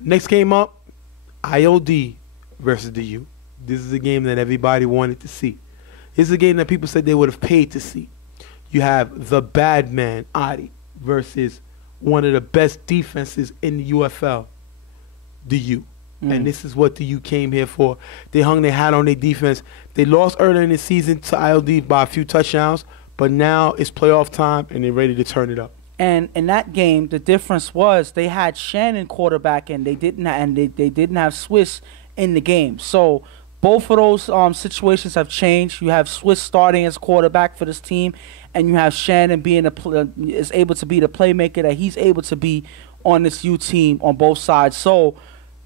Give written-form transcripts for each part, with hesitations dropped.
Next game up, IOD versus the U. This is a game that everybody wanted to see. This is a game that people said they would have paid to see. You have the bad man, Adi, versus one of the best defenses in the UFL, the U. And this is what the U came here for. They hung their hat on their defense. They lost earlier in the season to IOD by a few touchdowns, but now it's playoff time, and they're ready to turn it up. And in that game, the difference was they had Shannon quarterback, and they didn't have Swiss in the game. So both of those situations have changed. You have Swiss starting as quarterback for this team, and you have Shannon being is able to be the playmaker that he's able to be on this U team on both sides. So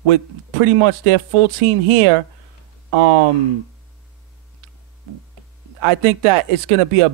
with pretty much their full team here, I think that it's going to be a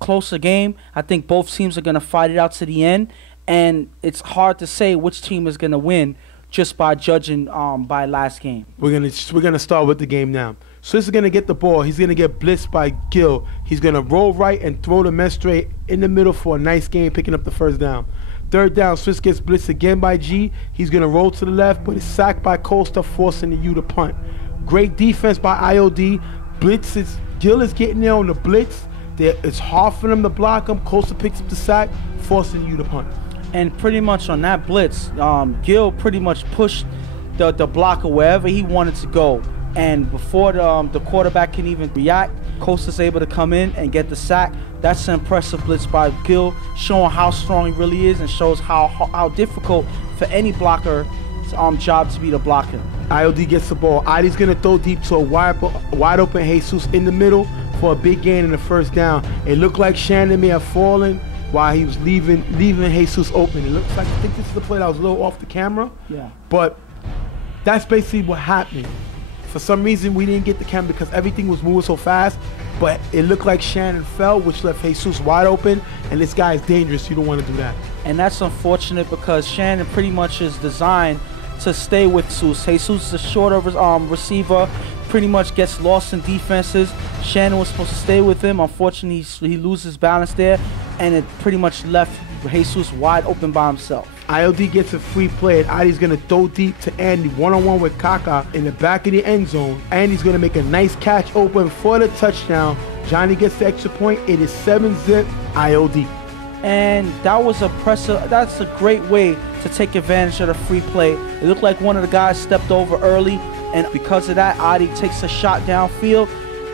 closer game. I think both teams are going to fight it out to the end, and it's hard to say which team is going to win just by judging by last game. We're gonna start with the game now. Swiss is gonna get the ball. He's gonna get blitzed by Gill. He's gonna roll right and throw the Mestre in the middle for a nice game, picking up the first down. Third down, Swiss gets blitzed again by G. He's gonna roll to the left, but is sacked by Costa, forcing the U to punt. Great defense by IOD. Gill is getting there on the blitz. It's hard for them to block him. Costa picks up the sack, forcing you to punt. And pretty much on that blitz, Gill pretty much pushed the blocker wherever he wanted to go. And before the quarterback can even react, Costa's able to come in and get the sack. That's an impressive blitz by Gill, showing how strong he really is and shows how difficult for any blocker job to be the blocker. IOD gets the ball. Adi's going to throw deep to a wide open Jesus in the middle for a big gain in the first down. It looked like Shannon may have fallen while he was leaving Jesus open. It looks like, I think this is the play that was a little off the camera. Yeah. But that's basically what happened. For some reason, we didn't get the camera because everything was moving so fast. But it looked like Shannon fell, which left Jesus wide open. And this guy is dangerous. You don't want to do that. And that's unfortunate because Shannon pretty much is designed to stay with Jesus. Jesus is a shorter receiver, pretty much gets lost in defenses. Shannon was supposed to stay with him. Unfortunately, he loses balance there, and it pretty much left Jesus wide open by himself. IOD gets a free play, and Adi's going to throw deep to Andy, one-on-one with Kaka in the back of the end zone. Andy's going to make a nice catch open for the touchdown. Johnny gets the extra point. It is 7-zip IOD. And that was that's a great way to take advantage of the free play. It looked like one of the guys stepped over early, and because of that, Adi takes a shot downfield,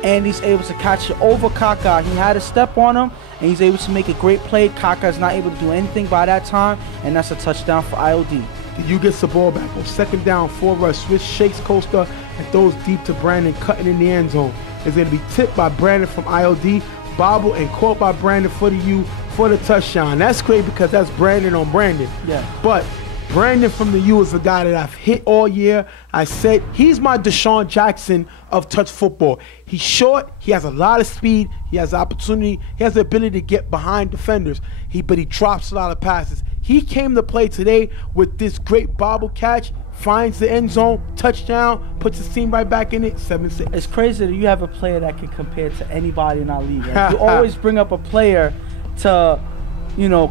and he's able to catch it over Kaka. He had a step on him, and he's able to make a great play. Kaka is not able to do anything by that time, and that's a touchdown for IOD. The U gets the ball back on second down, 4 rush. Swiss shakes Costa and throws deep to Brandon, cutting in the end zone. It's going to be tipped by Brandon from IOD, bobbled and caught by Brandon for the U for the touchdown. That's great because that's Brandon on Brandon. Yeah. But Brandon from the U is a guy that I've hit all year. I said he's my Deshaun Jackson of touch football. He's short. He has a lot of speed. He has the opportunity. He has the ability to get behind defenders. But he drops a lot of passes. He came to play today with this great bobble catch, finds the end zone, touchdown, puts his team right back in it, 7-6. It's crazy that you have a player that can compare to anybody in our league. Right? You always bring up a player to,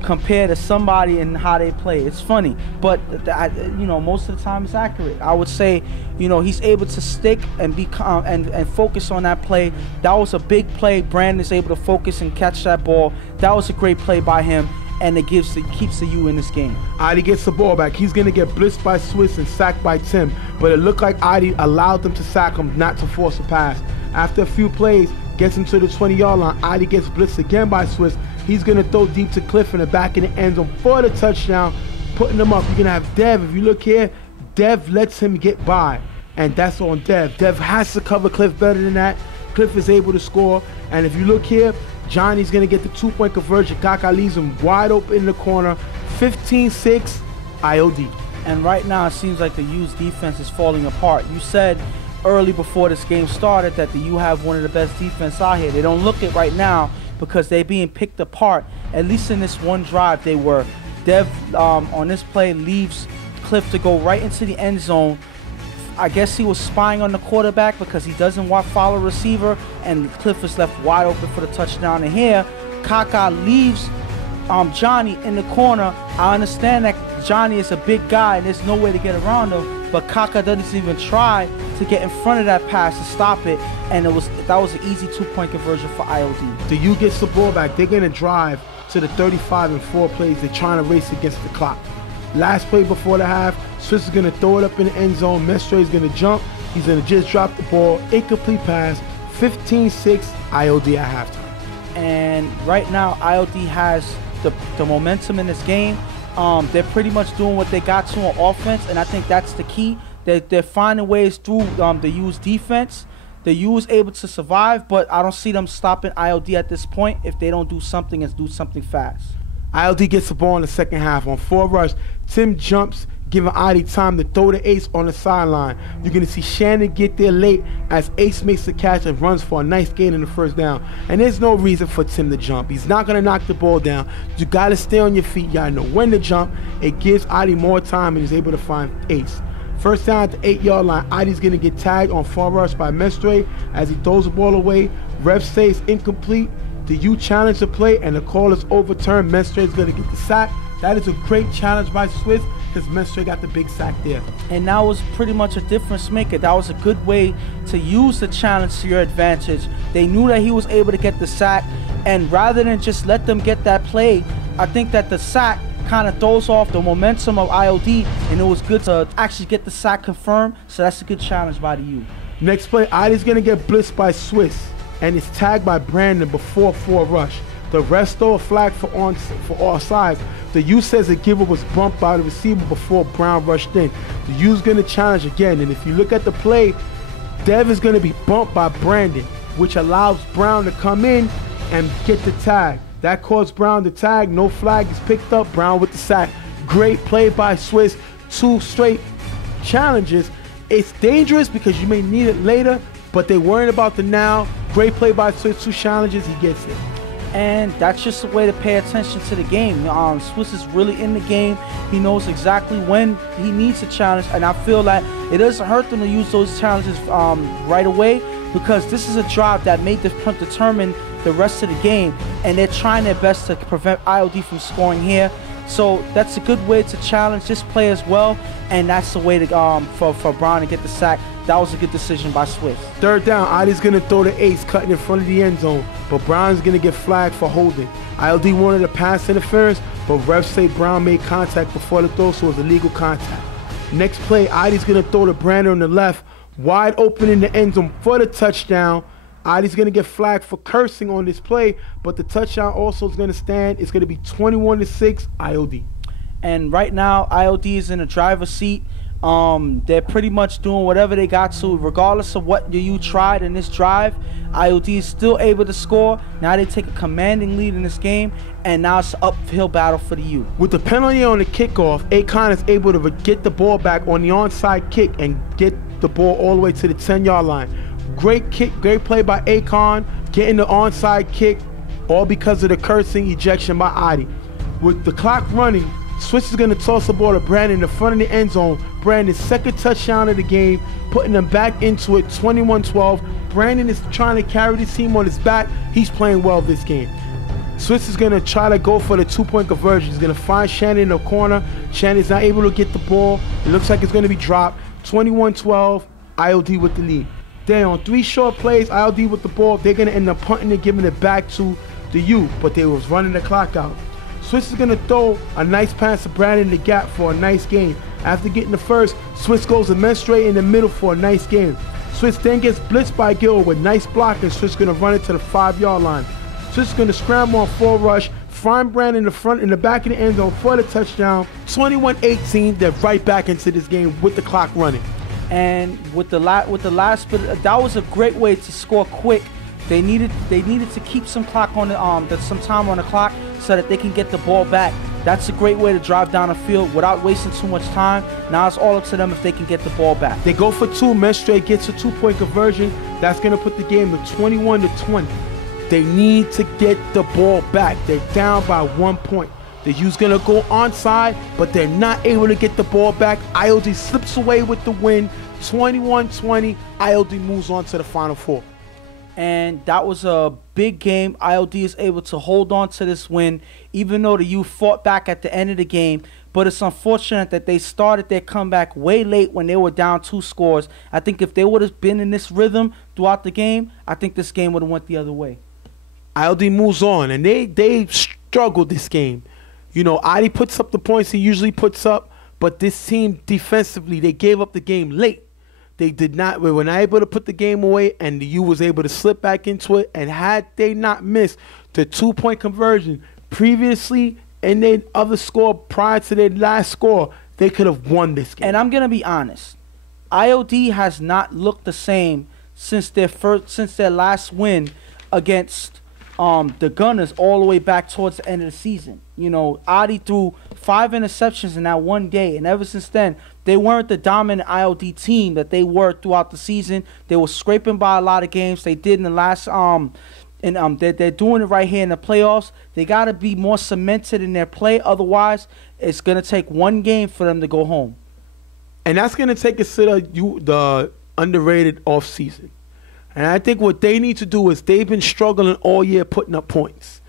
compare to somebody and how they play. It's funny, but most of the time it's accurate. I would say, he's able to stick and be calm and focus on that play. That was a big play. Brandon is able to focus and catch that ball. That was a great play by him, and it keeps the U in this game. Adi gets the ball back. He's gonna get blitzed by Swiss and sacked by Tim, but it looked like Adi allowed them to sack him, not to force a pass. After a few plays, gets him to the 20-yard line. Adi gets blitzed again by Swiss. He's going to throw deep to Cliff in the back of the end zone for the touchdown, putting him up. You're going to have Dev. If you look here, Dev lets him get by, and that's on Dev. Dev has to cover Cliff better than that. Cliff is able to score, and if you look here, Johnny's going to get the 2-point conversion. Kaka leaves him wide open in the corner. 15-6, IOD. And right now, it seems like the U's defense is falling apart. You said early before this game started that the U have one of the best defense out here. They don't look it right now because they're being picked apart. At least in this one drive, they were. Dev, on this play, leaves Cliff to go right into the end zone. I guess he was spying on the quarterback because he doesn't want to follow receiver, and Cliff is left wide open for the touchdown. And here, Kaka leaves Johnny in the corner. I understand that Johnny is a big guy and there's no way to get around him, but Kaka doesn't even try to get in front of that pass to stop it, and that was an easy 2-point conversion for IOD. The U gets the ball back. They're gonna drive to the 35 and 4 plays. They're trying to race against the clock. Last play before the half, Swiss is gonna throw it up in the end zone. Mestre is gonna jump. He's gonna just drop the ball. Incomplete pass. 15-6 IOD at halftime. And right now IOD has the momentum in this game. They're pretty much doing what they got to on offense, and I think that's the key. They're finding ways through the U's defense. The U is able to survive, but I don't see them stopping IOD at this point if they don't do something and do something fast. IOD gets the ball in the second half. On 4 rush, Tim jumps, giving Adi time to throw the ace on the sideline. You're going to see Shannon get there late as Ace makes the catch and runs for a nice gain in the first down. And there's no reason for Tim to jump. He's not going to knock the ball down. You got to stay on your feet. You got to know when to jump. It gives Adi more time and he's able to find Ace. First down at the 8-yard line. Adi's going to get tagged on 4 rush by Mestre as he throws the ball away. Ref says incomplete. The U challenge the play and the call is overturned. Mestre is going to get the sack. That is a great challenge by Swiss because Mestre got the big sack there. And that was pretty much a difference maker. That was a good way to use the challenge to your advantage. They knew that he was able to get the sack, and rather than just let them get that play, I think that the sack kind of throws off the momentum of IOD, and it was good to actually get the sack confirmed. So that's a good challenge by the U. Next play, Adi's going to get blitzed by Swiss, and it's tagged by Brandon before 4 rush. The refs throw a flag for offside. The U says the giver was bumped by the receiver before Brown rushed in. The U's going to challenge again, and if you look at the play, Dev is going to be bumped by Brandon, which allows Brown to come in and get the tag. That caused Brown to tag. No flag is picked up. Brown with the sack. Great play by Swiss. 2 straight challenges. It's dangerous because you may need it later, but they're worrying about the now. Great play by Swiss. 2 challenges. He gets it. And that's just a way to pay attention to the game. Swiss is really in the game. He knows exactly when he needs a challenge, and I feel like it doesn't hurt them to use those challenges right away, because this is a drive that may determine the rest of the game, and they're trying their best to prevent IOD from scoring here. So that's a good way to challenge this play as well, and that's the way to for Brown to get the sack. That was a good decision by Swiss. Third down, Adi's going to throw the ace, cutting in front of the end zone, but Brown's going to get flagged for holding. IOD wanted a pass interference, but refs say Brown made contact before the throw, so it was illegal contact. Next play, Adi's going to throw to Brandon on the left, wide open in the end zone for the touchdown. Adi's going to get flagged for cursing on this play, but the touchdown also is going to stand. It's going to be 21-6 IOD. And right now, IOD is in the driver's seat. They're pretty much doing whatever they got to, regardless of what you tried in this drive. IOD is still able to score. Now they take a commanding lead in this game, and now it's an uphill battle for the U. With the penalty on the kickoff, Akon is able to get the ball back on the onside kick and get the ball all the way to the 10-yard line. Great kick, great play by Akon, getting the onside kick, all because of the cursing ejection by Adi. With the clock running, Swiss is going to toss the ball to Brandon in the front of the end zone. Brandon's second touchdown of the game, putting them back into it, 21-12. Brandon is trying to carry the team on his back. He's playing well this game. Swiss is going to try to go for the 2-point conversion. He's going to find Shannon in the corner. Shannon's not able to get the ball. It looks like it's going to be dropped. 21-12, IOD with the lead. Then on 3 short plays, IOD with the ball, they're going to end up punting and giving it back to the U, but they was running the clock out. Swiss is going to throw a nice pass to Brandon in the gap for a nice gain. After getting the first, Swiss goes to Mestre in the middle for a nice gain. Swiss then gets blitzed by Gill with nice block, and Swiss is going to run it to the 5-yard line. Swiss is going to scramble on 4 rush, find Brandon in the front, in the back of the end zone for the touchdown. 21-18, they're right back into this game with the clock running. And with the last bit, that was a great way to score quick. They needed to keep some clock on some time on the clock so that they can get the ball back. That's a great way to drive down the field without wasting too much time. Now it's all up to them if they can get the ball back. They go for 2. Mestre gets a 2-point conversion. That's going to put the game to 21-20. They need to get the ball back. They're down by 1 point. The U's going to go onside, but they're not able to get the ball back. IOD slips away with the win. 21-20. IOD moves on to the Final Four. And that was a big game. ILD is able to hold on to this win, even though the U fought back at the end of the game. But it's unfortunate that they started their comeback way late when they were down 2 scores. I think if they would have been in this rhythm throughout the game, I think this game would have went the other way. ILD moves on, and they struggled this game. You know, Adi puts up the points he usually puts up, but this team defensively, they gave up the game late. They were not able to put the game away, and the U was able to slip back into it. And had they not missed the 2-point conversion previously and their other score prior to their last score, they could have won this game. And I'm going to be honest. ILD has not looked the same since their last win against the Gunners all the way back towards the end of the season. You know, Adi threw 5 interceptions in that one day, and ever since then, they weren't the dominant ILD team that they were throughout the season. They were scraping by a lot of games. They did in the last they're doing it right here in the playoffs. They got to be more cemented in their play. Otherwise, it's going to take one game for them to go home. And that's going to take us to the underrated offseason. And I think what they need to do is they've been struggling all year putting up points.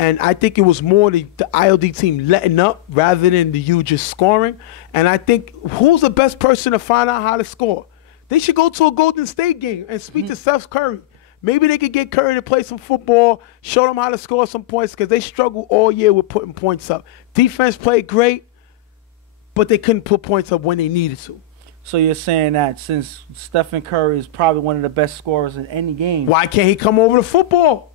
And I think it was more the ILD team letting up rather than the U just scoring. And I think who's the best person to find out how to score? They should go to a Golden State game and speak to Steph Curry. Maybe they could get Curry to play some football, show them how to score some points, because they struggled all year with putting points up. Defense played great, but they couldn't put points up when they needed to. So you're saying that since Stephen Curry is probably one of the best scorers in any game, why can't he come over to football?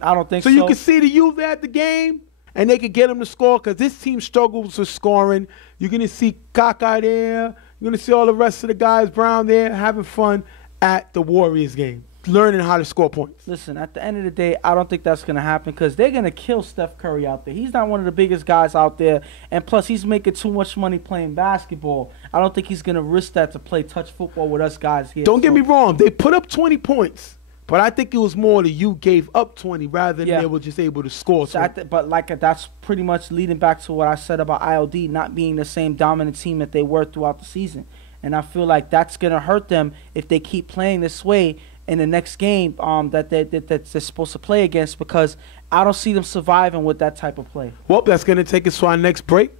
I don't think so. So you can see the youth there at the game, and they can get him to score, because this team struggles with scoring. You're going to see Kaka there. You're going to see all the rest of the guys, Brown there, having fun at the Warriors game, learning how to score points. Listen, at the end of the day, I don't think that's going to happen, because they're going to kill Steph Curry out there. He's not one of the biggest guys out there, and plus he's making too much money playing basketball. I don't think he's going to risk that to play touch football with us guys here. Don't get me wrong. They put up 20 points, but I think it was more the U gave up 20 rather than they were just able to score. So but that's pretty much leading back to what I said about ILD not being the same dominant team that they were throughout the season. And I feel like that's going to hurt them if they keep playing this way in the next game that they're supposed to play against, because I don't see them surviving with that type of play. Well, that's going to take us to our next break.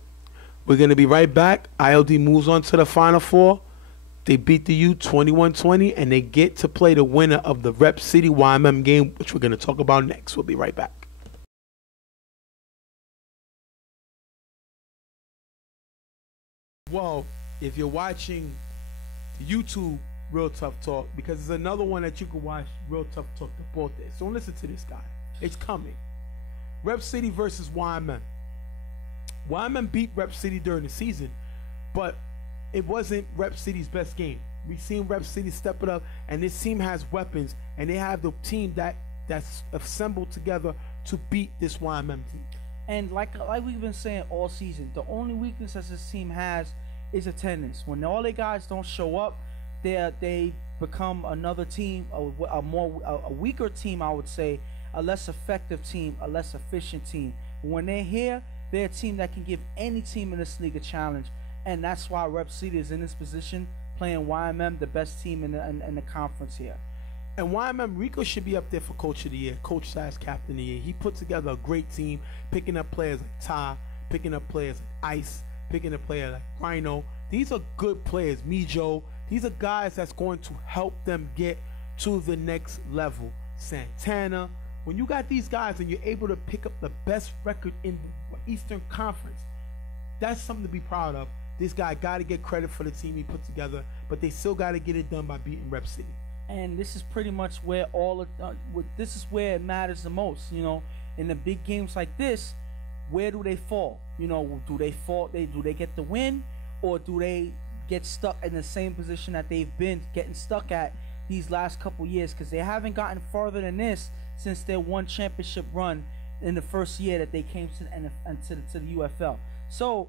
We're going to be right back. ILD moves on to the Final Four. They beat the U 21-20, and they get to play the winner of the Rep City YMM game, which we're going to talk about next. We'll be right back. Well, if you're watching YouTube Real Tough Talk, because there's another one that you can watch, Real Tough Talk, the both days. So listen to this guy. It's coming. Rep City versus YMM. YMM beat Rep City during the season, but it wasn't Rep City's best game. We've seen Rep City step it up, and this team has weapons, and they have the team that's assembled together to beat this YMM team. And like we've been saying all season, the only weakness that this team has is attendance. When all their guys don't show up, they become another team, a weaker team, I would say, a less effective team, a less efficient team. When they're here, they're a team that can give any team in this league a challenge, and that's why Rep City is in this position, playing YMM, the best team in the conference here. And YMM, Rico should be up there for Coach of the Year, Coach/Captain of the Year. He put together a great team, picking up players like Ty, picking up players like Ice, picking up players like Rhino. These are good players, Mijo. These are guys that's going to help them get to the next level. Santana. When you got these guys and you're able to pick up the best record in the Eastern Conference, that's something to be proud of. This guy got to get credit for the team he put together, but they still got to get it done by beating Rep City. And this is pretty much where this is where it matters the most. You know, in the big games like this, where do they fall? You know, do they fall? Do they get the win, or do they get stuck in the same position that they've been getting stuck at these last couple years? Because they haven't gotten farther than this since their one championship run in the first year that they came to the UFL. So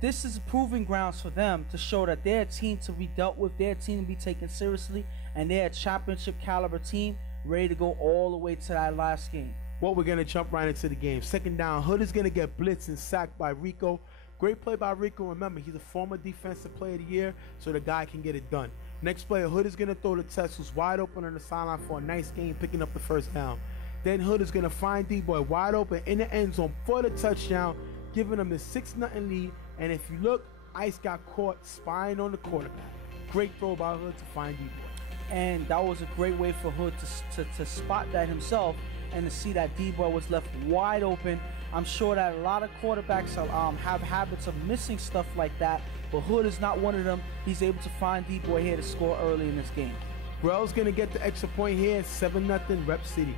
this is proving grounds for them to show that they're a team to be dealt with, they're a team to be taken seriously, and they're a championship caliber team ready to go all the way to that last game. Well, we're going to jump right into the game. Second down, Hood is going to get blitzed and sacked by Rico. Great play by Rico. Remember, he's a former defensive player of the year, so the guy can get it done. Next player, Hood is going to throw to Tess, who's wide open on the sideline for a nice game, picking up the first down. Then Hood is going to find D-Boy wide open in the end zone for the touchdown, giving him the 6-0 lead. And if you look, Ice got caught spying on the quarterback. Great throw by Hood to find D-Boy. And that was a great way for Hood to spot that himself and to see that D-Boy was left wide open. I'm sure that a lot of quarterbacks have habits of missing stuff like that, but Hood is not one of them. He's able to find D-Boy here to score early in this game. Rel's going to get the extra point here, 7-0 Rep City.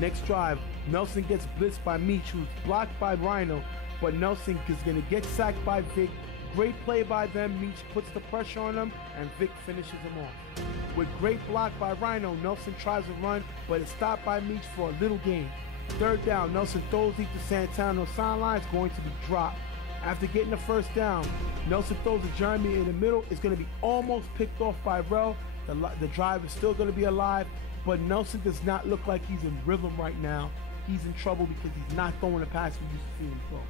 Next drive, Nelson gets blitzed by Meach, who's blocked by Rhino, but Nelson is going to get sacked by Vic. Great play by them. Meach puts the pressure on him, and Vic finishes him off. With great block by Rhino, Nelson tries to run, but is stopped by Meach for a little gain. Third down, Nelson throws deep to Santana. Sideline is going to be dropped. After getting the first down, Nelson throws to Jeremy in the middle. It's going to be almost picked off by Rel. The drive is still going to be alive, but Nelson does not look like he's in rhythm right now. He's in trouble because he's not throwing the pass we used to see him throw.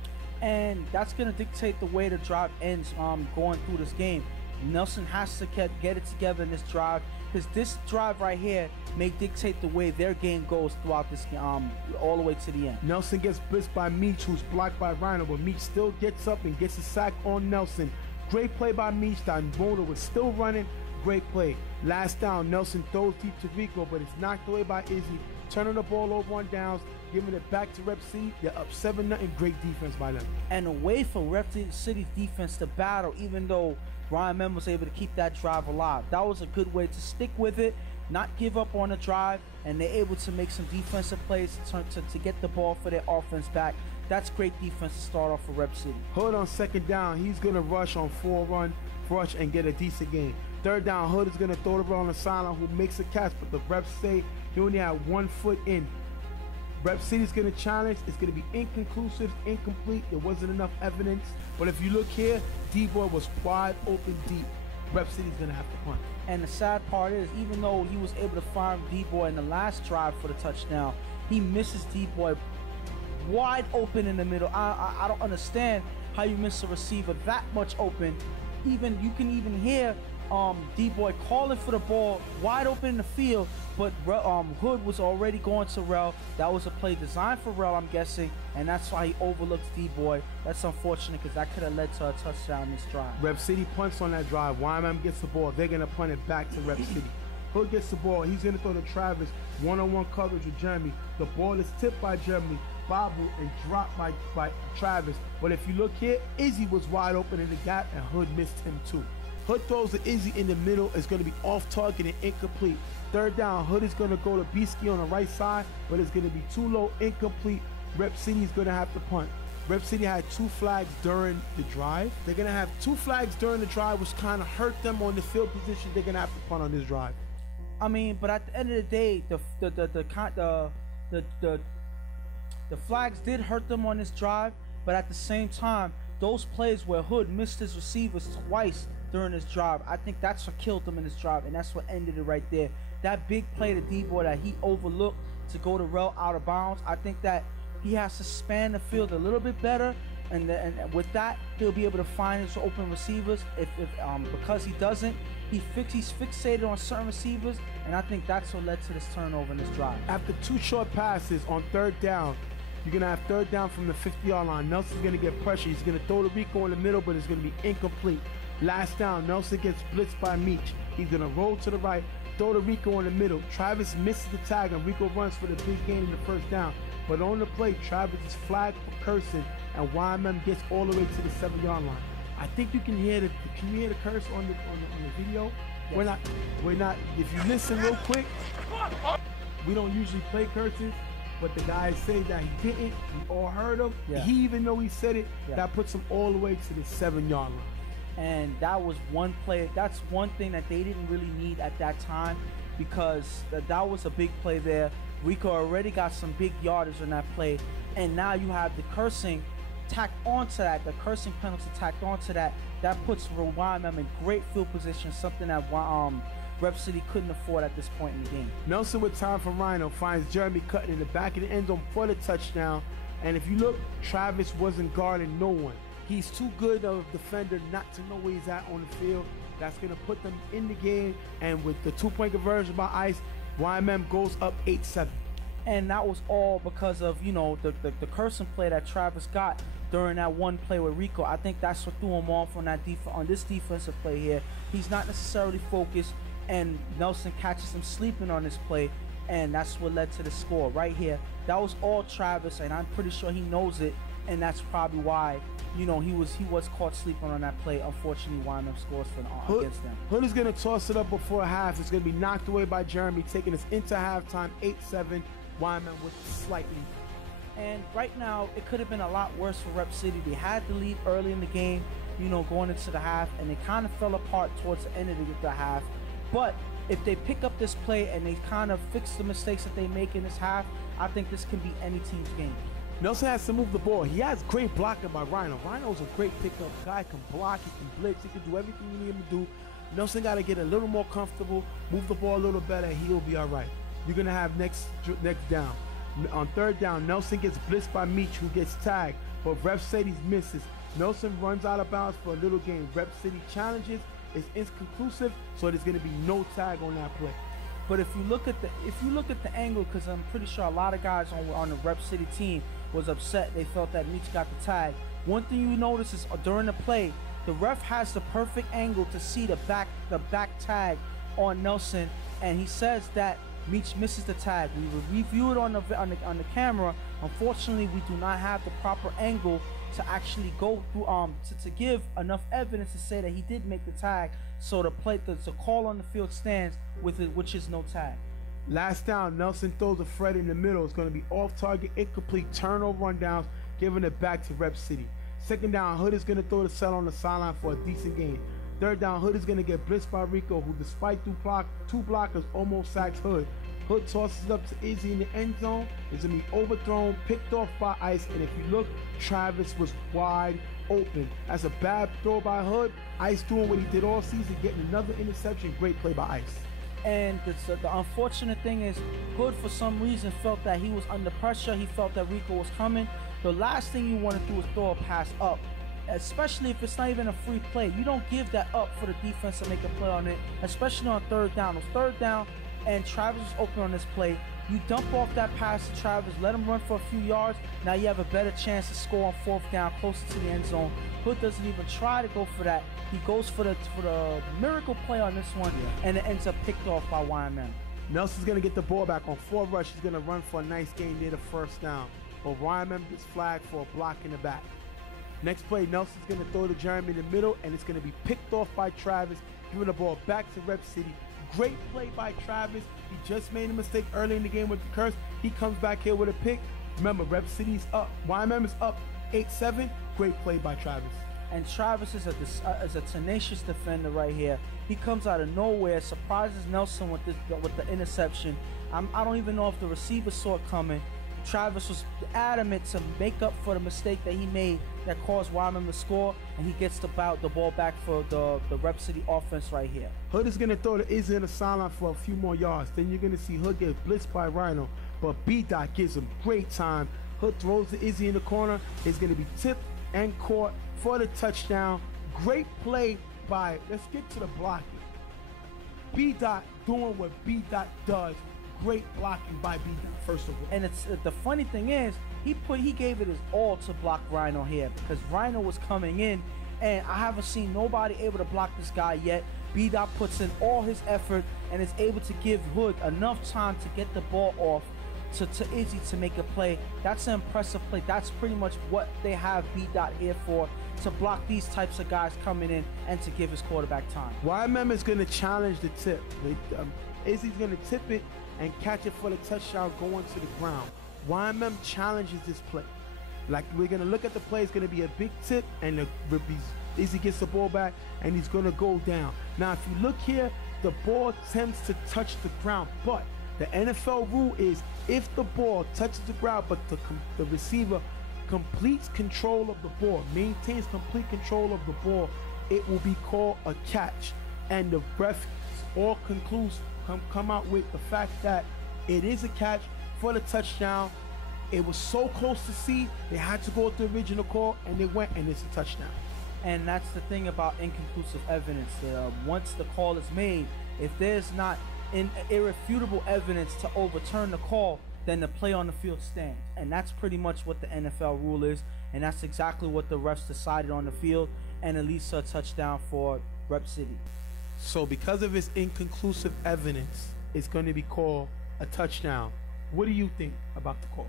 And that's going to dictate the way the drive ends going through this game. Nelson has to get it together in this drive, because this drive right here may dictate the way their game goes throughout this game, all the way to the end. Nelson gets blitzed by Meach, who's blocked by Rhino, but Meach still gets up and gets a sack on Nelson. Great play by Meach. That motor was still running. Great play. Last down, Nelson throws deep to Rico, but it's knocked away by Izzy, turning the ball over on downs, giving it back to Rep City. They're up 7-0. Great defense by them. And a way for Rep City's defense to battle, even though Ryan Mem was able to keep that drive alive. That was a good way to stick with it, not give up on the drive, and they're able to make some defensive plays to get the ball for their offense back. That's great defense to start off for Rep City. Hood on second down. He's going to rush on 4-run rush and get a decent gain. Third down, Hood is going to throw the ball on the sideline, who makes a catch, but the refs say he only had 1 foot in. Rep City's going to challenge. It's going to be inconclusive, incomplete. There wasn't enough evidence. But if you look here, D-Boy was wide open deep. Rep City's going to have to punt. And the sad part is, even though he was able to find D-Boy in the last drive for the touchdown, he misses D-Boy wide open in the middle. I don't understand how you miss a receiver that much open. Even you can even hear D-Boy calling for the ball wide open in the field, but Hood was already going to Rel. That was a play designed for Rel, I'm guessing, and that's why he overlooked D-Boy. That's unfortunate, because that could have led to a touchdown in this drive. Rep City punts on that drive. YMM gets the ball. They're going to punt it back to Rep City. Hood gets the ball. He's going to throw to Travis. One-on-one coverage with Jeremy. The ball is tipped by Jeremy, bobbled, and dropped by Travis. But if you look here, Izzy was wide open in the gap, and Hood missed him too. Hood throws to Izzy in the middle. It's going to be off target and incomplete. Third down, Hood is going to go to Beasky on the right side, but it's going to be too low, incomplete. Rep City is going to have to punt. Rep City had 2 flags during the drive. They're going to have 2 flags during the drive, which kind of hurt them on the field position. They're going to have to punt on this drive. I mean, but at the end of the day, the flags did hurt them on this drive, but at the same time, those plays where Hood missed his receivers twice during this drive, I think that's what killed them in this drive, and that's what ended it right there. That big play to D-Boy that he overlooked to go to Rel out of bounds, I think that he has to span the field a little bit better, and with that, he'll be able to find his open receivers. Because he doesn't, he's fixated on certain receivers, and I think that's what led to this turnover in this drive. After 2 short passes on third down, you're going to have third down from the 50-yard line. Nelson's going to get pressure. He's going to throw to Rico in the middle, but it's going to be incomplete. Last down, Nelson gets blitzed by Meach. He's going to roll to the right, throw to Rico in the middle. Travis misses the tag, and Rico runs for the big gain in the first down. But on the play, Travis is flagged for cursing, and YMM gets all the way to the 7-yard line. I think you can hear the curse on the video. Yes. We're not. If you listen real quick, we don't usually play curses. But the guys say that he didn't. We all heard him. Yeah. He even though he said it, that puts him all the way to the 7-yard line. And that was one play. That's one thing that they didn't really need at that time, because that was a big play there. Rico already got some big yardage on that play, and now you have the cursing tacked onto that, the cursing penalty tacked onto that. That puts YMM in great field position, something that Rep City couldn't afford at this point in the game. Nelson, with time for Rhino, finds Jeremy cutting in the back of the end zone for the touchdown. And if you look, Travis wasn't guarding no one. He's too good of a defender not to know where he's at on the field. That's going to put them in the game. And with the 2-point conversion by Ice, YMM goes up 8-7. And that was all because of, you know, the cursing play that Travis got during that one play with Rico. I think that's what threw him off on this defensive play here. He's not necessarily focused, and Nelson catches him sleeping on this play, and that's what led to the score right here. That was all Travis, and I'm pretty sure he knows it, and that's probably why, you know, he was caught sleeping on that play. Unfortunately, YMM scores against them. Hood is going to toss it up before half. It's going to be knocked away by Jeremy, taking us into halftime, 8-7. YMM with slight lead. And right now, it could have been a lot worse for Rep City. They had the lead early in the game, you know, going into the half, and they kind of fell apart towards the end of the half. But if they pick up this play and they kind of fix the mistakes that they make in this half, I think this can be any team's game. Nelson has to move the ball. He has great blocking by Rhino. Rhino's a great pickup guy. Can block, he can blitz, he can do everything you need him to do. Nelson got to get a little more comfortable, move the ball a little better, and he'll be all right. You're going to have next down. On third down, Nelson gets blitzed by Meach, who gets tagged, but Rep City misses. Nelson runs out of bounds for a little gain. Rep City challenges. It's inconclusive, so there's going to be no tag on that play. But if you look at the angle, because I'm pretty sure a lot of guys on the Rep City team was upset. They felt that Meach got the tag. One thing you notice is during the play, the ref has the perfect angle to see the back tag on Nelson, and he says that Meach misses the tag. We will review it on the camera. Unfortunately, we do not have the proper angle to actually go through to give enough evidence to say that he did make the tag. So the call on the field stands with it, which is no tag. Last down, Nelson throws a Fred in the middle. It's going to be off target, incomplete, turnover rundowns, giving it back to Rep City. Second down, Hood is going to throw the cell on the sideline for a decent gain. Third down, Hood is going to get blitzed by Rico, who despite two blockers almost sacks Hood. Hood tosses it up to Izzy in the end zone. It's going to be overthrown, picked off by Ice, and if you look, Travis was wide open. That's a bad throw by Hood. Ice doing what he did all season, getting another interception. Great play by Ice. And the unfortunate thing is, Hood for some reason felt that he was under pressure. He felt that Rico was coming. The last thing you want to do is throw a pass up, especially if it's not even a free play. You don't give that up for the defense to make a play on it, especially on third down. It was third down, and Travis was open on this play. You dump off that pass to Travis, let him run for a few yards. Now you have a better chance to score on fourth down, closer to the end zone. Hood doesn't even try to go for that. He goes for the miracle play on this one, and it ends up picked off by YMM. Nelson's going to get the ball back on 4 rush. He's going to run for a nice gain near the first down. But YMM gets flagged for a block in the back. Next play, Nelson's going to throw to Jeremy in the middle, and it's going to be picked off by Travis, giving the ball back to Rep City. Great play by Travis. He just made a mistake early in the game with the curse. He comes back here with a pick. Remember, Rep City's up. YMM is up 8-7. Great play by Travis. And Travis is a tenacious defender right here. He comes out of nowhere, surprises Nelson with the interception. I don't even know if the receiver saw it coming. Travis was adamant to make up for the mistake that he made that caused YMM to score, and he gets the ball back for the Rep City offense right here. Hood is going to throw the Izzy in the sideline for a few more yards. Then you're going to see Hood get blitzed by Rhino, but B-Dot gives him great time. Hood throws the Izzy in the corner. It's going to be tipped and caught for the touchdown. Great play by, let's get to the blocking. B-Dot doing what B-Dot does. Great blocking by B-Dot, first of all. And it's the funny thing is, he gave it his all to block Rhino here, because Rhino was coming in, and I haven't seen nobody able to block this guy yet. B-Dot puts in all his effort and is able to give Hood enough time to get the ball off to Izzy to make a play. That's an impressive play. That's pretty much what they have B-Dot here for, to block these types of guys coming in and to give his quarterback time. YMM is going to challenge the tip. Izzy's going to tip it and catch it for the touchdown going to the ground. YMM challenges this play. Like, we're going to look at the play. It's going to be a big tip, and Izzy gets the ball back, and he's going to go down. Now, if you look here, the ball tends to touch the ground, but the NFL rule is if the ball touches the ground, but the receiver completes control of the ball, maintains complete control of the ball, it will be called a catch. And the refs all come out with the fact that it is a catch for the touchdown. It was so close to see, they had to go with the original call, and they went, and it's a touchdown. And that's the thing about inconclusive evidence. Once the call is made, if there's not irrefutable evidence to overturn the call, then the play on the field stands. And that's pretty much what the NFL rule is, and that's exactly what the refs decided on the field, and it leads to a touchdown for Rep City. So because of his inconclusive evidence, it's going to be called a touchdown. What do you think about the call?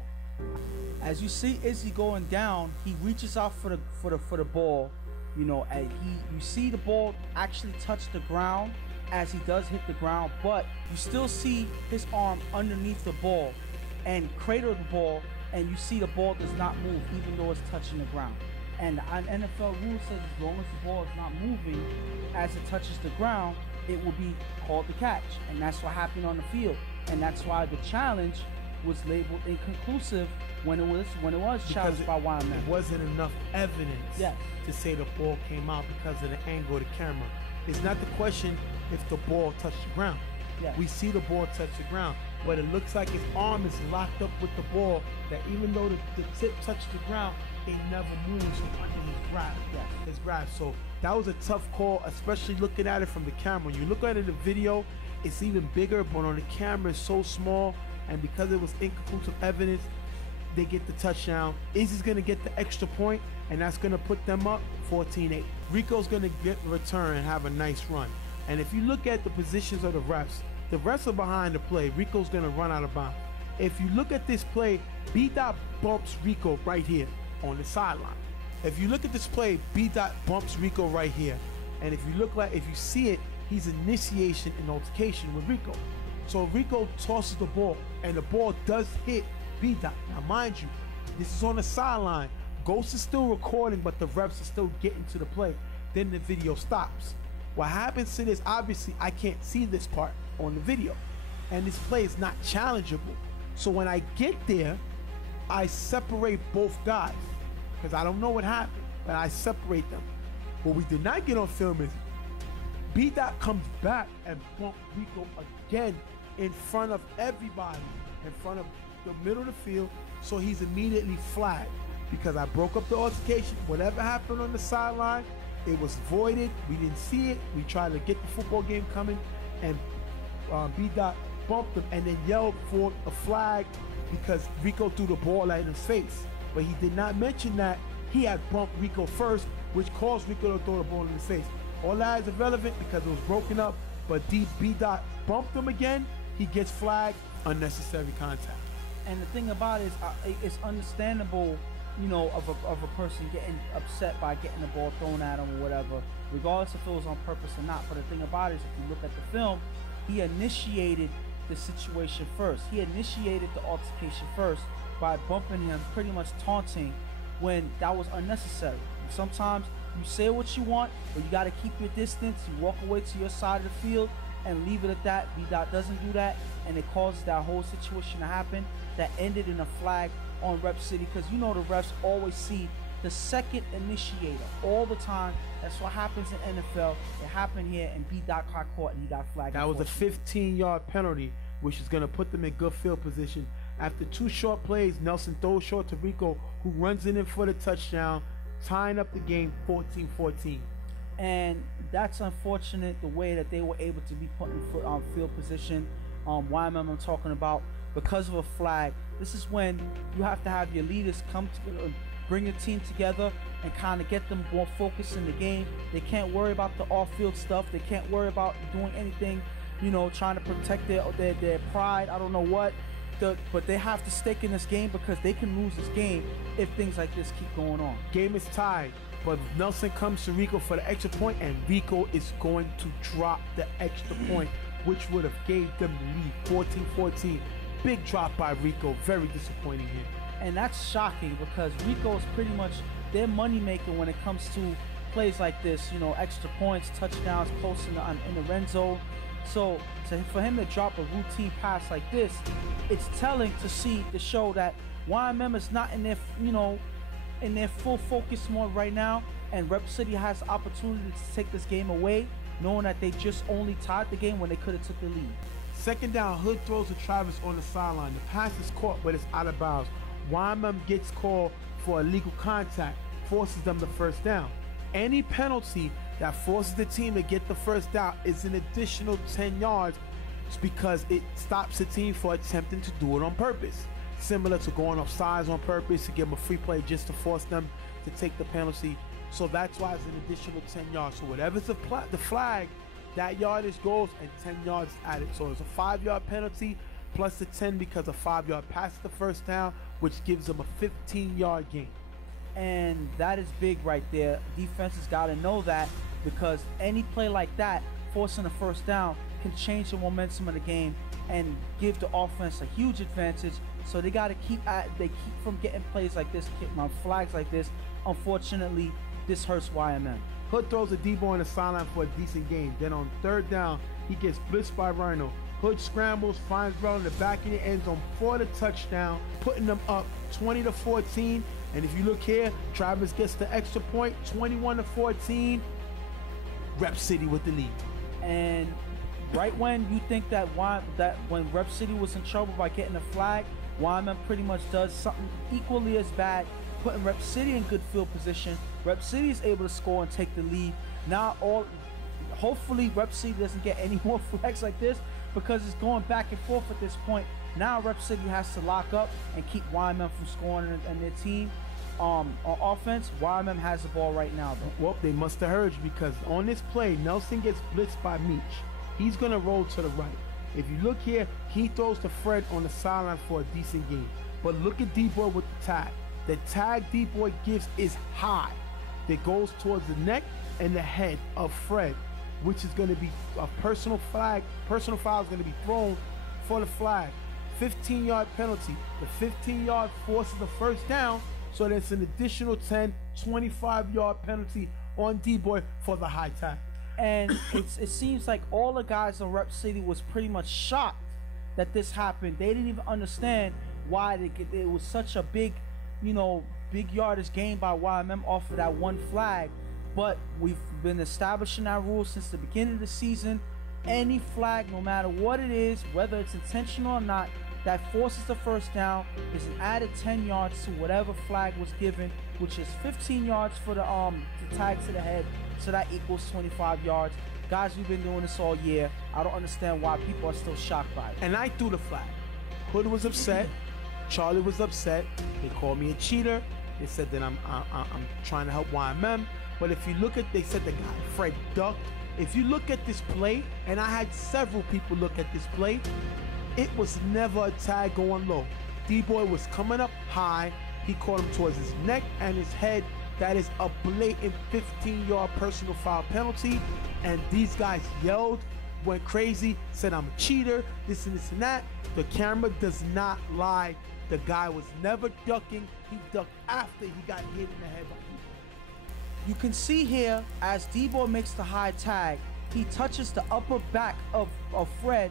As you see Izzy going down, he reaches out for the ball, you know, and you see the ball actually touch the ground as he does hit the ground, but you still see his arm underneath the ball and crater the ball, and you see the ball does not move even though it's touching the ground. And an NFL rule says as long as the ball is not moving as it touches the ground, it will be called the catch. And that's what happened on the field. And that's why the challenge was labeled inconclusive when it was challenged by Wyman. It wasn't enough evidence to say the ball came out because of the angle of the camera. It's not the question if the ball touched the ground. We see the ball touch the ground, but it looks like his arm is locked up with the ball, that even though the tip touched the ground, it never moves from under his grasp. His grasp. So that was a tough call, especially looking at it from the camera. When you look at it in the video, it's even bigger, but on the camera it's so small, and because it was inconclusive evidence, they get the touchdown. Izzy's gonna get the extra point, and that's gonna put them up 14-8. Rico's gonna get return and have a nice run. And if you look at the positions of the refs are behind the play. Rico's gonna run out of bounds. If you look at this play, B-Dot bumps Rico right here on the sideline. If you look at this play, B-Dot bumps Rico right here. And if you see it, he's initiation and altercation with Rico. So Rico tosses the ball, and the ball does hit B-Dot. Now mind you, this is on the sideline. Ghost is still recording, but the refs are still getting to the play. Then the video stops. What happens to this, obviously I can't see this part on the video, and this play is not challengeable. So when I get there, I separate both guys because I don't know what happened, but I separate them. What we did not get on film is B-Dot comes back and bumps Rico again in front of everybody, in front of the middle of the field, so he's immediately flagged because I broke up the altercation. Whatever happened on the sideline, it was voided. We didn't see it. We tried to get the football game coming, and B-Dot bumped him and then yelled for a flag because Rico threw the ball at his face. But he did not mention that he had bumped Rico first, which caused Rico to throw the ball in his face. All that is irrelevant because it was broken up, but B-Dot bumped him again. He gets flagged, unnecessary contact. And the thing about it is, it's understandable, you know, of a person getting upset by getting the ball thrown at him or whatever, regardless if it was on purpose or not. But the thing about it is, if you look at the film, he initiated the situation first. He initiated the altercation first by bumping him, pretty much taunting, when that was unnecessary. And sometimes you say what you want, but you got to keep your distance. You walk away to your side of the field and leave it at that. B-Dot doesn't do that, and it causes that whole situation to happen that ended in a flag on Rep City, because you know the refs always see the second initiator all the time. That's what happens in NFL. It happened here, and B-Dot got caught and he got flagged. That was a 15-yard penalty, which is going to put them in good field position. After two short plays, Nelson throws short to Rico, who runs it in for the touchdown, tying up the game 14-14. And that's unfortunate, the way that they were able to be put in field position. Wyman I'm talking about, because of a flag. This is when you have to have your leaders come together, bring your team together, and kind of get them more focused in the game. They can't worry about the off-field stuff. They can't worry about doing anything, you know, trying to protect their pride. I don't know what. But they have to stake in this game because they can lose this game if things like this keep going on. Game is tied, but Nelson comes to Rico for the extra point, and Rico is going to drop the extra point, which would have gave them the lead, 14-14. Big drop by Rico, very disappointing here. And that's shocking because Rico is pretty much their moneymaker when it comes to plays like this, you know, extra points, touchdowns, close in the red zone. So for him to drop a routine pass like this, it's telling to show that YMM is not in their, you know, in their full focus mode right now, and Rep City has the opportunity to take this game away, knowing that they just only tied the game when they could have took the lead. Second down, Hood throws to Travis on the sideline. The pass is caught, but it's out of bounds. YMM gets called for illegal contact, forces them the first down. Any penalty that forces the team to get the first down is an additional 10 yards because it stops the team for attempting to do it on purpose. Similar to going off sides on purpose to give them a free play just to force them to take the penalty. So that's why it's an additional 10 yards. So whatever's the flag, that yardage goes and 10 yards added. So it's a 5-yard penalty plus the 10 because a 5-yard pass the first down, which gives them a 15-yard gain. And that is big right there. Defenses got to know that, because any play like that, forcing a first down, can change the momentum of the game and give the offense a huge advantage. So they got to keep from getting plays like this, flags like this. Unfortunately, this hurts YMM. Hood throws a D-boy on the sideline for a decent gain. Then on third down, he gets blitzed by Rhino. Hood scrambles, finds Brown in the back of the end zone for the touchdown, putting them up 20-14. And if you look here, Travis gets the extra point, 21-14. Rep City with the lead. And right when you think that when Rep City was in trouble by getting a flag, YMM pretty much does something equally as bad, putting Rep City in good field position. Rep City is able to score and take the lead. Now hopefully Rep City doesn't get any more flags like this, because it's going back and forth at this point. Now Rep City has to lock up and keep YMM from scoring and their team. On offense, YMM has the ball right now though. Well, they must have heard you, because on this play, Nelson gets blitzed by Meach. He's gonna roll to the right. If you look here, he throws to Fred on the sideline for a decent gain. But look at D-Boy with the tag. The tag D-Boy gives is high. That goes towards the neck and the head of Fred, which is going to be a personal flag. Personal foul is going to be thrown for the flag. 15-yard penalty. The 15-yard forces the first down, so there's an additional 10, 25-yard penalty on D-Boy for the high tag. And it seems like all the guys in Rep City was pretty much shocked that this happened. They didn't even understand why it was such a big yardage gain by YMM off of that one flag. But we've been establishing that rule since the beginning of the season. Any flag, no matter what it is, whether it's intentional or not, that forces the first down is an added 10 yards to whatever flag was given, which is 15 yards for the tag to the head. So that equals 25 yards. Guys, we've been doing this all year. I don't understand why people are still shocked by it. And I threw the flag. Hood was upset. Charlie was upset. They called me a cheater. They said that I'm trying to help YMM. But if you look at, they said the guy, Fred ducked. If you look at this play, and I had several people look at this play, it was never a tag going low. D-Boy was coming up high. He caught him towards his neck and his head. That is a blatant 15-yard personal foul penalty. And these guys yelled, went crazy, said I'm a cheater, this and this and that. The camera does not lie. The guy was never ducking. He ducked after he got hit in the head by people. You can see here, as D-Boy makes the high tag, he touches the upper back of Fred,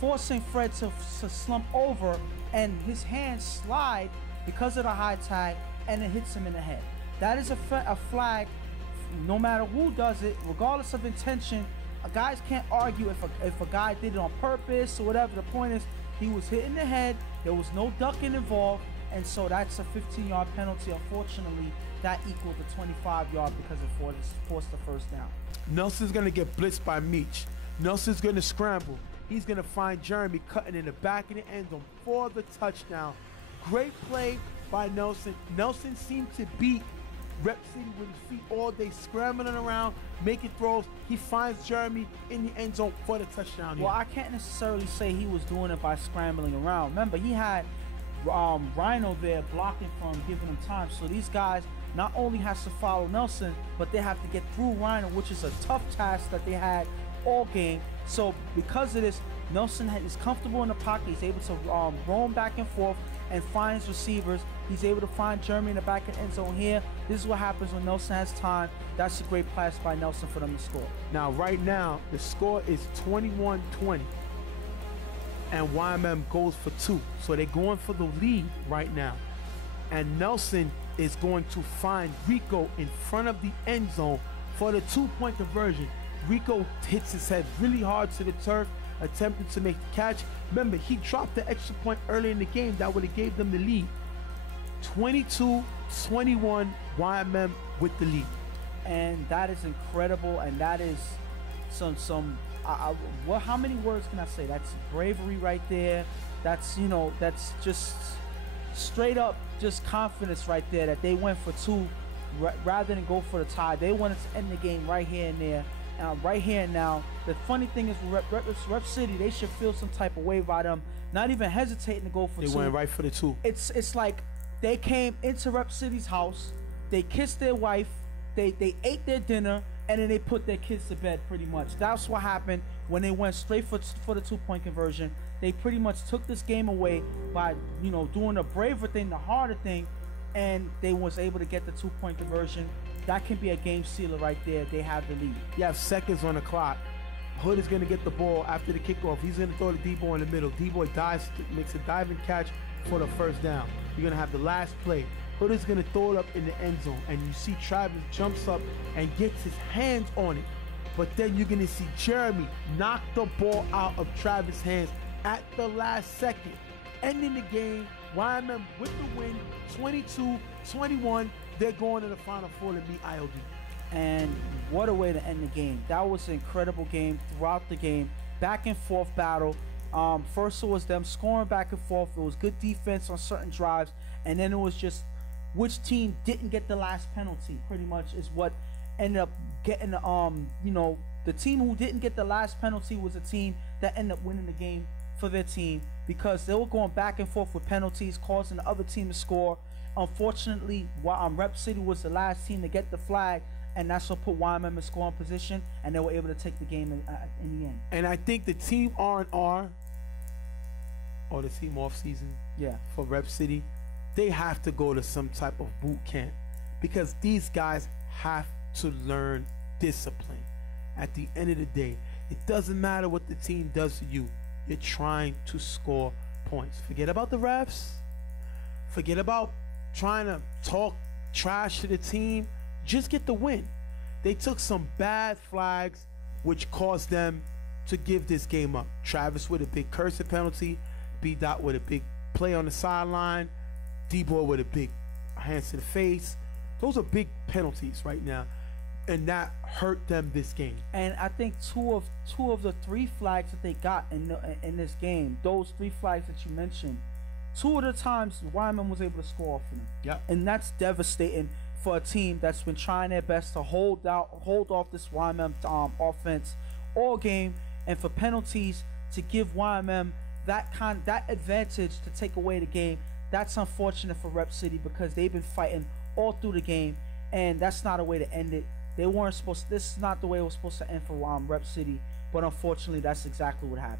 forcing Fred to slump over, and his hands slide because of the high tag, and it hits him in the head. That is a flag, no matter who does it, regardless of intention. Guys can't argue if a guy did it on purpose or whatever. The point is, he was hit in the head, there was no ducking involved, and so that's a 15-yard penalty. Unfortunately, that equaled the 25-yard because it forced the first down. Nelson's going to get blitzed by Meach. Nelson's going to scramble. He's going to find Jeremy cutting in the back of the end zone for the touchdown. Great play by Nelson. Nelson seemed to beat Rep City with his feet all day, scrambling around, making throws. He finds Jeremy in the end zone for the touchdown. Well, I can't necessarily say he was doing it by scrambling around. Remember, he had Rhino there blocking for him, giving him time. So these guys not only has to follow Nelson, but they have to get through Rhino, which is a tough task that they had all game. So because of this, Nelson is comfortable in the pocket. He's able to roam back and forth and finds receivers. He's able to find Jeremy in the back of the end zone here. This is what happens when Nelson has time. That's a great pass by Nelson for them to score. Now, right now, the score is 21-20. And YMM goes for 2. So they're going for the lead right now. And Nelson is going to find Rico in front of the end zone for the 2-point conversion. Rico hits his head really hard to the turf, attempting to make the catch. Remember, he dropped the extra point early in the game that would have gave them the lead. 22-21 YMM with the lead. And that is incredible, and that is well, how many words can I say? That's bravery right there. That's, you know, that's just straight up just confidence right there, that they went for two rather than go for the tie. They wanted to end the game right here and there, right here and now. The funny thing is, Rep City, they should feel some type of way by them not even hesitating to go for two. They went right for the two. It's like they came into Rep City's house, they kissed their wife, they ate their dinner, and then they put their kids to bed, pretty much. That's what happened when they went straight for the 2-point conversion. They pretty much took this game away by, you know, doing the braver thing, the harder thing, and they was able to get the 2-point conversion. That can be a game sealer right there. They have the lead. You have seconds on the clock. Hood is going to get the ball after the kickoff. He's going to throw the D-boy in the middle. D-boy dives, makes a diving catch for the first down. You're going to have the last play. Hood is going to throw it up in the end zone, and you see Travis jumps up and gets his hands on it. But then you're going to see Jeremy knock the ball out of Travis' hands at the last second, ending the game. YMM with the win, 22-21. They're going to the Final Four to meet IOD. And what a way to end the game. That was an incredible game throughout the game. Back and forth battle. First it was them scoring back and forth. It was good defense on certain drives. And then it was just which team didn't get the last penalty, pretty much, is what ended up getting the, you know, the team who didn't get the last penalty was a team that ended up winning the game for their team, because they were going back and forth with penalties, causing the other team to score. Unfortunately, Rep City was the last team to get the flag, and that's what put YMM in scoring position, and they were able to take the game in the end. And I think the team R&R, or the team off season, yeah, for Rep City, they have to go to some type of boot camp, because these guys have to learn discipline. At the end of the day, it doesn't matter what the team does to you. You're trying to score points. Forget about the refs. Forget about trying to talk trash to the team. Just get the win. They took some bad flags, which caused them to give this game up. Travis with a big cursing penalty, B-Dot with a big play on the sideline, D-Boy with a big hands to the face. Those are big penalties right now, and that hurt them this game. And I think two of the 3 flags that they got in this game, those 3 flags that you mentioned, 2 of the times YMM was able to score off of them. Yeah, and that's devastating for a team that's been trying their best to hold off this YMM offense all game, and for penalties to give YMM that advantage to take away the game. That's unfortunate for Rep City, because they've been fighting all through the game, and that's not a way to end it. They weren't supposed to, this is not the way it was supposed to end for Rep City, but unfortunately that's exactly what happened.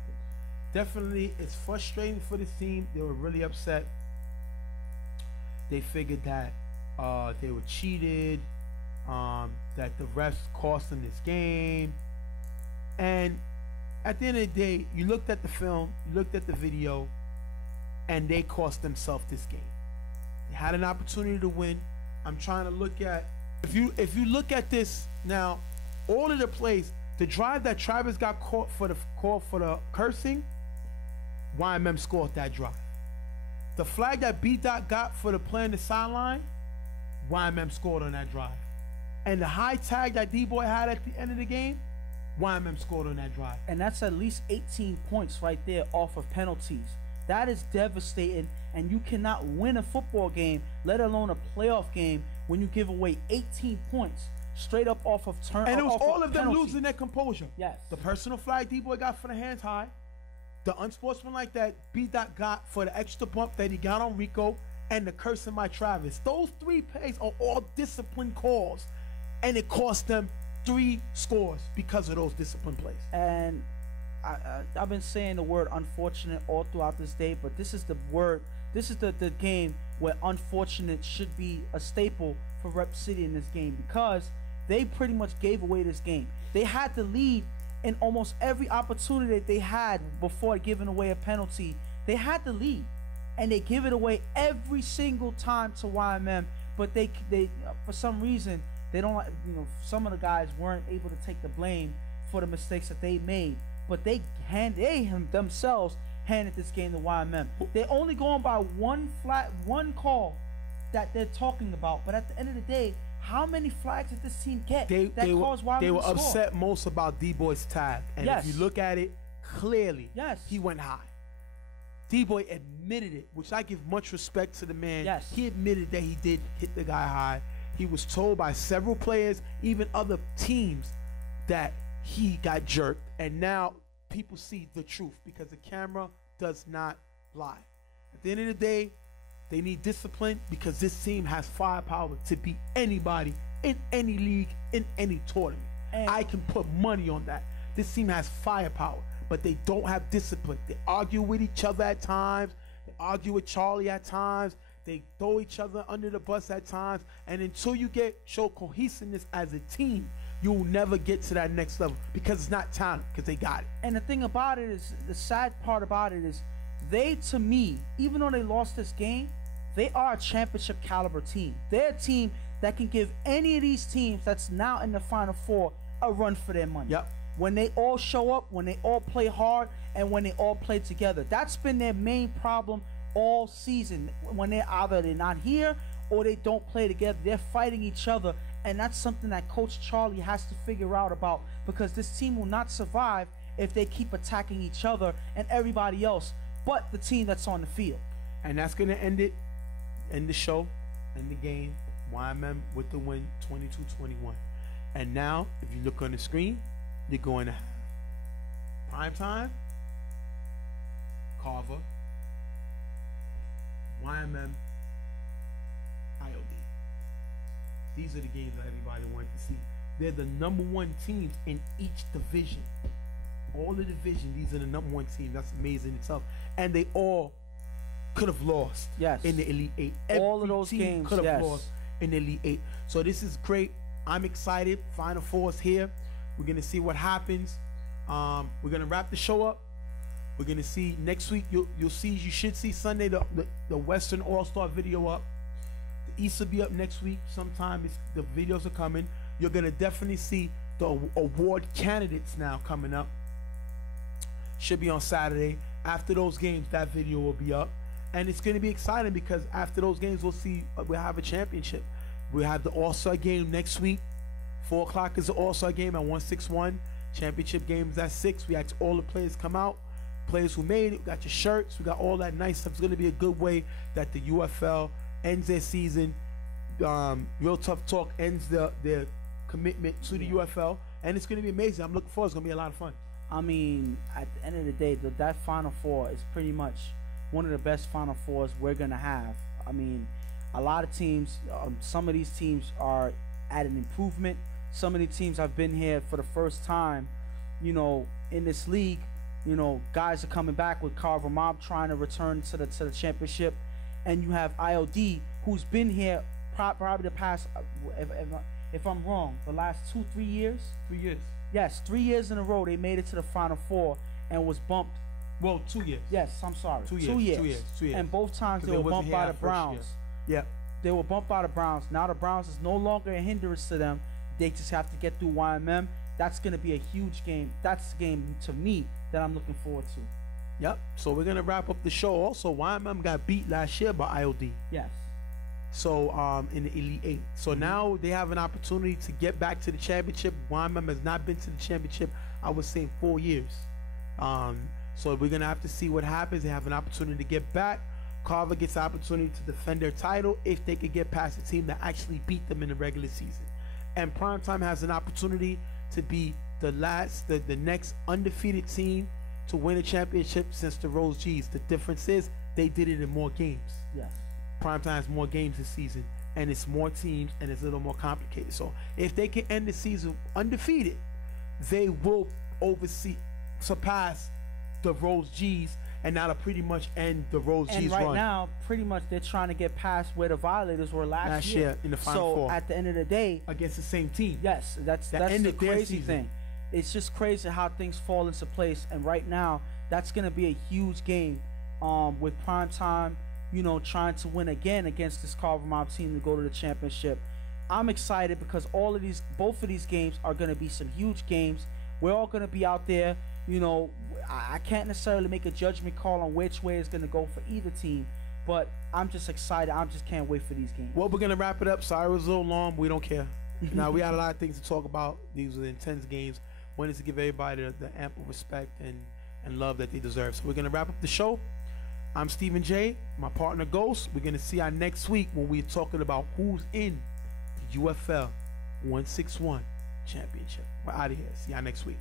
Definitely, it's frustrating for this team. They were really upset. They figured that they were cheated, that the refs cost them this game. And at the end of the day, you looked at the film, you looked at the video, and they cost themselves this game. They had an opportunity to win. I'm trying to look at, if you look at this now, all of the plays, the drive that Travis got caught for the call for the cursing, YMM scored that drive. The flag that B-Dot got for the play on the sideline, YMM scored on that drive. And the high tag that D-Boy had at the end of the game, YMM scored on that drive. And that's at least 18 points right there off of penalties. That is devastating, and you cannot win a football game, let alone a playoff game, when you give away 18 points straight up off of turn. And it was all of them losing their composure. Yes. The personal flag D-Boy got for the hands high, the unsportsmanlike that B-Dot got for the extra bump that he got on Rico, and the cursing by Travis. Those 3 plays are all discipline calls, and it cost them 3 scores because of those discipline plays. And I've been saying the word unfortunate all throughout this day, but this is the word, this is the game where unfortunate should be a staple for Rep City in this game, because they pretty much gave away this game. They had the lead in almost every opportunity that they had before giving away a penalty. They had the lead, and they give it away every single time to YMM, but they for some reason, they don't, you know, some of the guys weren't able to take the blame for the mistakes that they made, but they themselves handed this game to YMM. They're only going by one call that they're talking about. But at the end of the day, how many flags did this team get They caused Wyman they were to score? upset most about D-Boy's tag. And Yes. if you look at it clearly, Yes. he went high. D-Boy admitted it, which I give much respect to the man. Yes. He admitted that he did hit the guy high. He was told by several players, even other teams, that he got jerked. And now people see the truth because the camera does not lie. At the end of the day, they need discipline because this team has firepower to beat anybody in any league, in any tournament. And I can put money on that. This team has firepower, but they don't have discipline. They argue with each other at times. They argue with Charlie at times. They throw each other under the bus at times. And until you show cohesiveness as a team, you will never get to that next level because it's not talent, because they got it. And the thing about it is, the sad part about it is, they, to me, even though they lost this game, they are a championship caliber team. They're a team that can give any of these teams that's now in the Final Four a run for their money. Yep. When they all show up, when they all play hard, and when they all play together. That's been their main problem all season. When they're not here or they don't play together, they're fighting each other, and that's something that Coach Charlie has to figure out about, because this team will not survive if they keep attacking each other and everybody else but the team that's on the field. And that's going to end the show, end the game. YMM with the win, 22-21. And now, if you look on the screen, you're going to have Prime Time, Carver, YMM, IOD. These are the games that everybody wanted to see. They're the #1 teams in each division. All the division, these are the #1 teams. That's amazing itself. And they all could have lost in the Elite Eight. All of those games could have lost in the Elite Eight. So this is great. I'm excited. Final Four is here. We're gonna see what happens. We're gonna wrap the show up. We're gonna see next week. You should see Sunday the Western All-Star video up. The East will be up next week sometime. The videos are coming. You're gonna definitely see the award candidates now coming up. Should be on Saturday. After those games, that video will be up, and it's gonna be exciting because after those games, we'll have a championship. We'll have the All-Star game next week. 4 o'clock is the All-Star game at 161. Championship games at 6. We asked all the players come out. Players who made it, we got your shirts, we got all that nice stuff. It's going to be a good way that the UFL ends their season. Real Tough Talk ends their commitment to the UFL, and it's going to be amazing. I'm looking forward. It's going to be a lot of fun. I mean, at the end of the day, that Final Four is pretty much one of the best Final Fours we're going to have. I mean, a lot of teams, some of these teams are at an improvement. Some of the teams have been here for the first time, in this league. Guys are coming back with Carver Mob trying to return to the championship, and you have IOD who's been here probably the past, if I'm wrong, the last 2-3 years. 3 years. Yes, 3 years in a row they made it to the Final Four and was bumped. Well, 2 years. Yes, I'm sorry. 2 years. 2 years. 2 years. 2 years. And both times they were bumped by the Browns. Yeah. They were bumped by the Browns. Now the Browns is no longer a hindrance to them. They just have to get through YMM. That's going to be a huge game. That's the game, to me, that I'm looking forward to. Yep. So we're going to wrap up the show. Also, YMM got beat last year by IOD. Yes. So, in the Elite Eight. So now they have an opportunity to get back to the championship. YMM has not been to the championship, I would say, in 4 years. So we're going to have to see what happens. They have an opportunity to get back. Carver gets the opportunity to defend their title if they could get past the team that actually beat them in the regular season. And Primetime has an opportunity to be the next undefeated team to win a championship since the Rose G's. The difference is they did it in more games. Yes. Primetime has more games this season, and it's more teams, and it's a little more complicated. So if they can end the season undefeated, they will surpass the Rose G's, and that'll pretty much end the Rose G's run. And right now, pretty much they're trying to get past where the Violators were last year in the Final Four. So at the end of the day, against the same team. Yes, that's the crazy thing. It's just crazy how things fall into place. And right now, that's going to be a huge game with Primetime, trying to win again against this Carver Mob team to go to the championship. I'm excited because both of these games are going to be some huge games. We're all going to be out there. I can't necessarily make a judgment call on which way it's going to go for either team, But I'm just excited. I just can't wait for these games. Well, we're gonna wrap it up. Sorry it was a little long, but we don't care. Now we had a lot of things to talk about. These were intense games. Wanted to give everybody the ample respect and love that they deserve. So we're gonna wrap up the show. I'm Stephen J, my partner Ghost. We're gonna see you next week when we're talking about who's in the UFL 161 championship. We're out of here. See y'all next week.